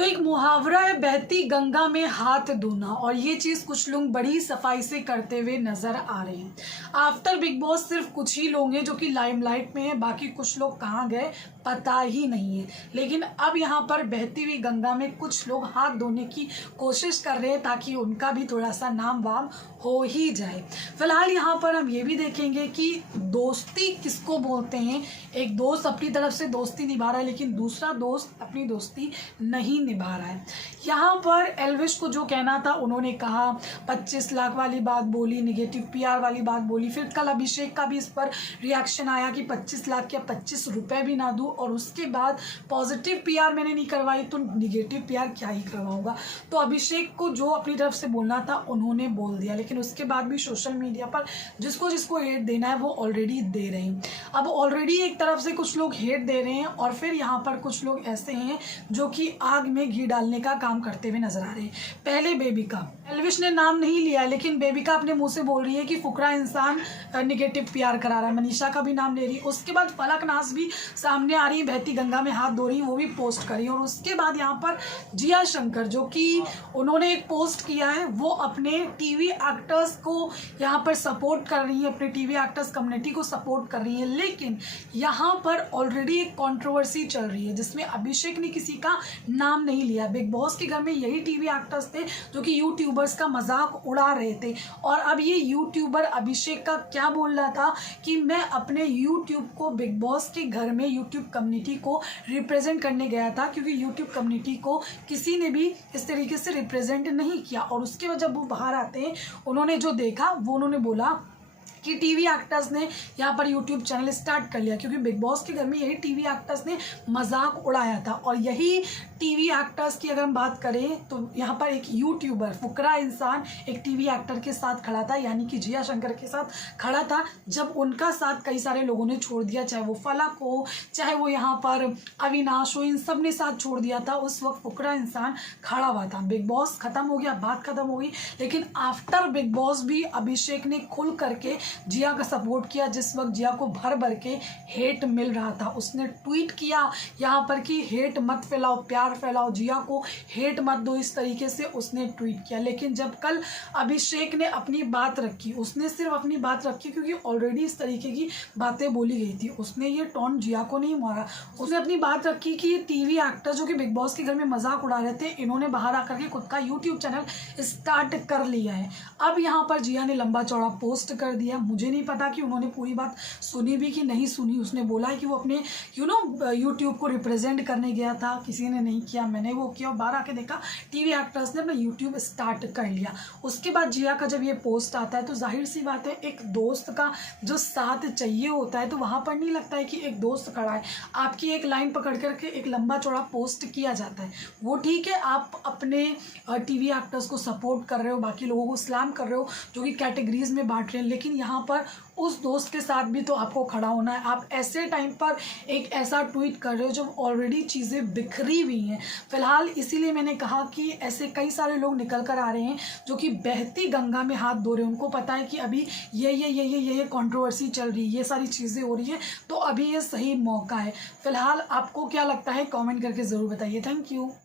तो एक मुहावरा है, बहती गंगा में हाथ धोना, और ये चीज़ कुछ लोग बड़ी सफाई से करते हुए नजर आ रहे हैं। आफ्टर बिग बॉस सिर्फ कुछ ही लोग हैं जो कि लाइमलाइट में हैं, बाकी कुछ लोग कहाँ गए पता ही नहीं है। लेकिन अब यहाँ पर बहती हुई गंगा में कुछ लोग हाथ धोने की कोशिश कर रहे हैं ताकि उनका भी थोड़ा सा नाम वाम हो ही जाए। फिलहाल यहाँ पर हम ये भी देखेंगे कि दोस्ती किसको बोलते हैं। एक दोस्त अपनी तरफ से दोस्ती निभा रहा है लेकिन दूसरा दोस्त अपनी दोस्ती नहीं निभा रहा है। यहाँ पर एल्विश को जो कहना था उन्होंने कहा, 25 लाख वाली बात बोली, निगेटिव पीआर वाली बात बोली। फिर कल अभिषेक का भी इस पर रिएक्शन आया कि 25 लाख क्या 25 रुपए भी ना दूं, और उसके बाद पॉजिटिव पीआर मैंने नहीं करवाई तो निगेटिव पीआर क्या ही करवाऊंगा। तो अभिषेक को जो अपनी तरफ से बोलना था उन्होंने बोल दिया, लेकिन उसके बाद भी सोशल मीडिया पर जिसको जिसको हेट देना है वो ऑलरेडी दे रहे हैं। अब ऑलरेडी एक तरफ से कुछ लोग हेट दे रहे हैं और फिर यहाँ पर कुछ लोग ऐसे हैं जो कि आग में घी डालने का काम करते हुए नजर आ रहे हैं। पहले बेबिका, एल्विश ने नाम नहीं लिया लेकिन बेबिका अपने मुंह से बोल रही है कि फुकरा इंसान निगेटिव पीआर करा रहा है। मनीषा का भी नाम ले रही है। उसके बाद फलकनाज भी सामने आ रही है, बहती गंगा में हाथ धो रही है, वो भी पोस्ट करी। और उसके बाद यहाँ पर जिया शंकर जो कि उन्होंने एक पोस्ट किया है, वो अपने टीवी एक्टर्स को यहाँ पर सपोर्ट कर रही है, अपने टीवी एक्टर्स कम्युनिटी को सपोर्ट कर रही है। लेकिन यहाँ पर ऑलरेडी एक कंट्रोवर्सी चल रही है जिसमें अभिषेक ने किसी का नाम नहीं लिया। बिग बॉस के घर में यही टीवी एक्टर्स थे जो कि यूट्यूबर्स का मजाक उड़ा रहे थे, और अब ये यूट्यूबर अभिषेक का क्या बोल रहा था कि मैं अपने यूट्यूब को बिग बॉस के घर में यूट्यूब कम्युनिटी को रिप्रेजेंट करने गया था, क्योंकि यूट्यूब कम्युनिटी को किसी ने भी इस तरीके से रिप्रेजेंट नहीं किया। और उसके बाद जब वो बाहर आते हैं, उन्होंने जो देखा वो उन्होंने बोला कि टीवी एक्टर्स ने यहाँ पर यूट्यूब चैनल स्टार्ट कर लिया, क्योंकि बिग बॉस के घर में यही टीवी एक्टर्स ने मजाक उड़ाया था। और यही टीवी एक्टर्स की अगर हम बात करें तो यहाँ पर एक यूट्यूबर फुकरा इंसान एक टीवी एक्टर के साथ खड़ा था, यानी कि जिया शंकर के साथ खड़ा था। जब उनका साथ कई सारे लोगों ने छोड़ दिया, चाहे वो फलक हो, चाहे वो यहाँ पर अविनाश हो, इन सब ने साथ छोड़ दिया था, उस वक्त फुकरा इंसान खड़ा हुआ था। बिग बॉस खत्म हो गया, बात खत्म हो गई, लेकिन आफ्टर बिग बॉस भी अभिषेक ने खुल करके जिया का सपोर्ट किया। जिस वक्त जिया को भर भर के हेट मिल रहा था, उसने ट्वीट किया यहाँ पर कि हेट मत फैलाओ, प्यार फैलाओ, जिया को हेट मत दो, इस तरीके से उसने ट्वीट किया। लेकिन जब कल अभिषेक ने अपनी बात रखी, उसने सिर्फ अपनी बात रखी क्योंकि ऑलरेडी इस तरीके की बातें बोली गई थी, उसने ये टोन जिया को नहीं मारा। उसने अपनी बात रखी कि ये टीवी एक्टर जो कि बिग बॉस के घर में मजाक उड़ा रहे थे, इन्होंने बाहर आकर के खुद का यूट्यूब चैनल स्टार्ट कर लिया है। अब यहाँ पर जिया ने लंबा चौड़ा पोस्ट कर दिया। मुझे नहीं पता कि उन्होंने पूरी बात सुनी भी कि नहीं सुनी। उसने बोला है कि वो अपने यूट्यूब को रिप्रेजेंट करने गया था, किसी ने नहीं किया, मैंने वो किया। और बाहर आके देखा टीवी एक्टर्स ने अपना यूट्यूब स्टार्ट कर लिया। उसके बाद जिया का जब ये पोस्ट आता है तो जाहिर सी बात है, एक दोस्त का जो साथ चाहिए होता है तो वहाँ पर नहीं लगता है कि एक दोस्त खड़ा है, आपकी एक लाइन पकड़ करके एक लंबा चौड़ा पोस्ट किया जाता है। वो ठीक है, आप अपने टीवी एक्टर्स को सपोर्ट कर रहे हो, बाकी लोगों को सलाम कर रहे हो जो कि कैटेगरीज में बांट रहे हैं, लेकिन यहाँ पर उस दोस्त के साथ भी तो आपको खड़ा होना है। आप ऐसे टाइम पर एक ऐसा ट्वीट कर रहे हो जब ऑलरेडी चीज़ें बिखरी हुई हैं। फिलहाल इसीलिए मैंने कहा कि ऐसे कई सारे लोग निकल कर आ रहे हैं जो कि बहती गंगा में हाथ धो रहे हैं। उनको पता है कि अभी ये कंट्रोवर्सी चल रही है, ये सारी चीज़ें हो रही हैं, तो अभी ये सही मौका है। फिलहाल आपको क्या लगता है कमेंट करके ज़रूर बताइए। Thank you.